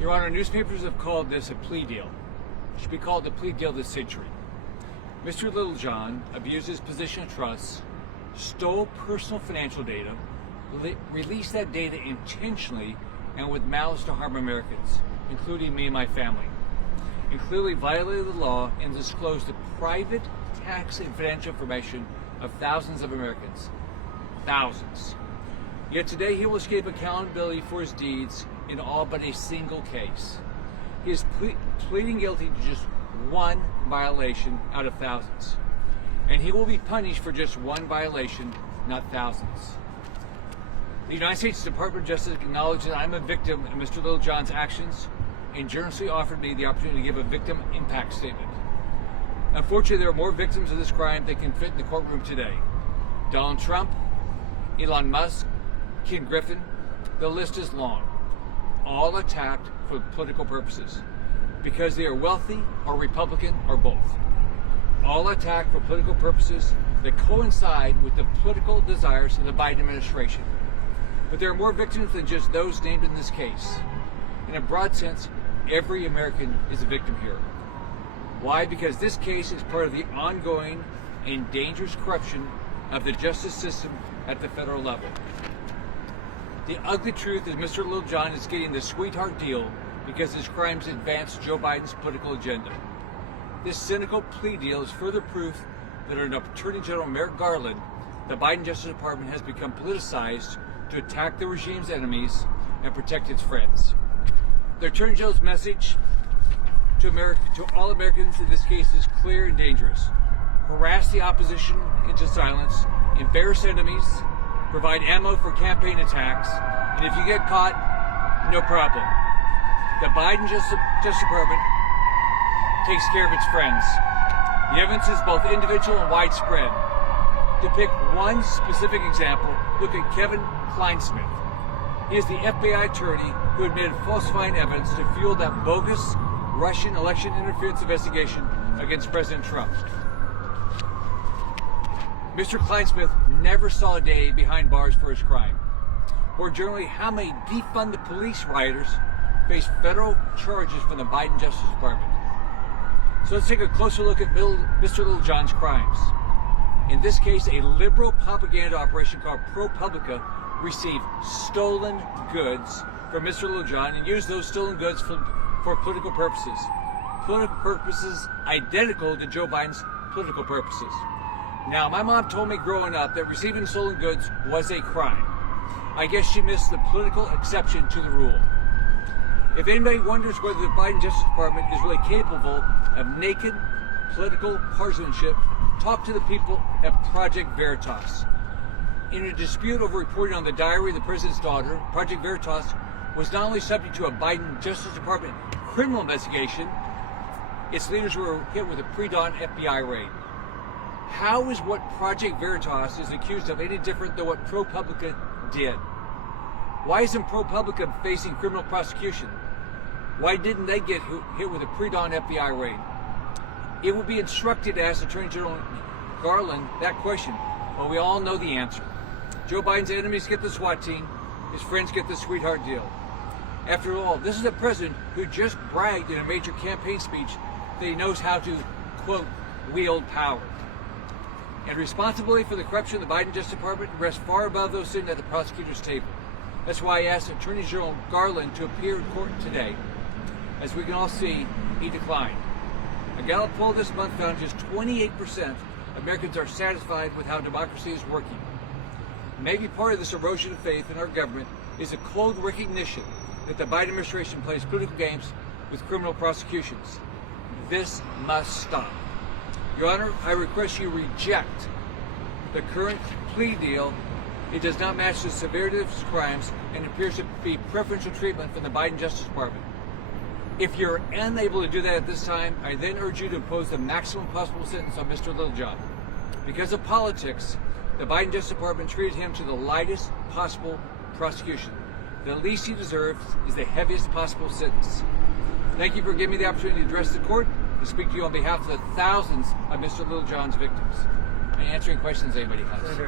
Your Honor, newspapers have called this a plea deal. It should be called the plea deal of the century. Mr. Littlejohn abused his position of trust, stole personal financial data, released that data intentionally and with malice to harm Americans, including me and my family, and clearly violated the law and disclosed the private tax and financial information of thousands of Americans. Thousands. Yet today he will escape accountability for his deeds in all but a single case. He is pleading guilty to just one violation out of thousands. And he will be punished for just one violation, not thousands. The United States Department of Justice acknowledged that I'm a victim of Mr. Littlejohn's actions and generously offered me the opportunity to give a victim impact statement. Unfortunately, there are more victims of this crime than can fit in the courtroom today. Donald Trump, Elon Musk, Ken Griffin, the list is long. All attacked for political purposes because they are wealthy or Republican or both. All attacked for political purposes that coincide with the political desires of the Biden administration. But there are more victims than just those named in this case. In a broad sense, every American is a victim here. Why? Because this case is part of the ongoing and dangerous corruption of the justice system at the federal level. The ugly truth is Mr. Littlejohn is getting the sweetheart deal because his crimes advance Joe Biden's political agenda. This cynical plea deal is further proof that under Attorney General Merrick Garland, the Biden Justice Department has become politicized to attack the regime's enemies and protect its friends. The Attorney General's message to all Americans in this case is clear and dangerous. Harass the opposition into silence, embarrass enemies, provide ammo for campaign attacks, and if you get caught, no problem. The Biden Justice Department takes care of its friends. The evidence is both individual and widespread. To pick one specific example, look at Kevin Kleinsmith. He is the FBI attorney who admitted falsifying evidence to fuel that bogus Russian election interference investigation against President Trump. Mr. Kleinsmith never saw a day behind bars for his crime. More generally, how many defund the police rioters face federal charges from the Biden Justice Department? So let's take a closer look at Mr. Littlejohn's crimes. In this case, a liberal propaganda operation called ProPublica received stolen goods from Mr. Littlejohn and used those stolen goods for political purposes. Political purposes identical to Joe Biden's political purposes. Now, my mom told me growing up that receiving stolen goods was a crime. I guess she missed the political exception to the rule. If anybody wonders whether the Biden Justice Department is really capable of naked political partisanship, talk to the people at Project Veritas. In a dispute over reporting on the diary of the president's daughter, Project Veritas was not only subject to a Biden Justice Department criminal investigation, its leaders were hit with a pre-dawn FBI raid. How is what Project Veritas is accused of any different than what ProPublica did? Why isn't ProPublica facing criminal prosecution? Why didn't they get hit with a pre-dawn FBI raid? It would be instructed to ask Attorney General Garland that question, but we all know the answer. Joe Biden's enemies get the SWAT team, his friends get the sweetheart deal. After all, this is a president who just bragged in a major campaign speech that he knows how to, quote, wield power. And responsibility for the corruption of the Biden Justice Department rests far above those sitting at the prosecutor's table. That's why I asked Attorney General Garland to appear in court today. As we can all see, he declined. A Gallup poll this month found just 28% of Americans are satisfied with how democracy is working. Maybe part of this erosion of faith in our government is a cold recognition that the Biden administration plays political games with criminal prosecutions. This must stop. Your Honor, I request you reject the current plea deal. It does not match the severity of his crimes and appears to be preferential treatment from the Biden Justice Department. If you're unable to do that at this time, I then urge you to impose the maximum possible sentence on Mr. Littlejohn. Because of politics, the Biden Justice Department treated him to the lightest possible prosecution. The least he deserves is the heaviest possible sentence. Thank you for giving me the opportunity to address the court and speak to you on behalf of the thousands of Mr. Littlejohn's victims. And answering questions anybody has.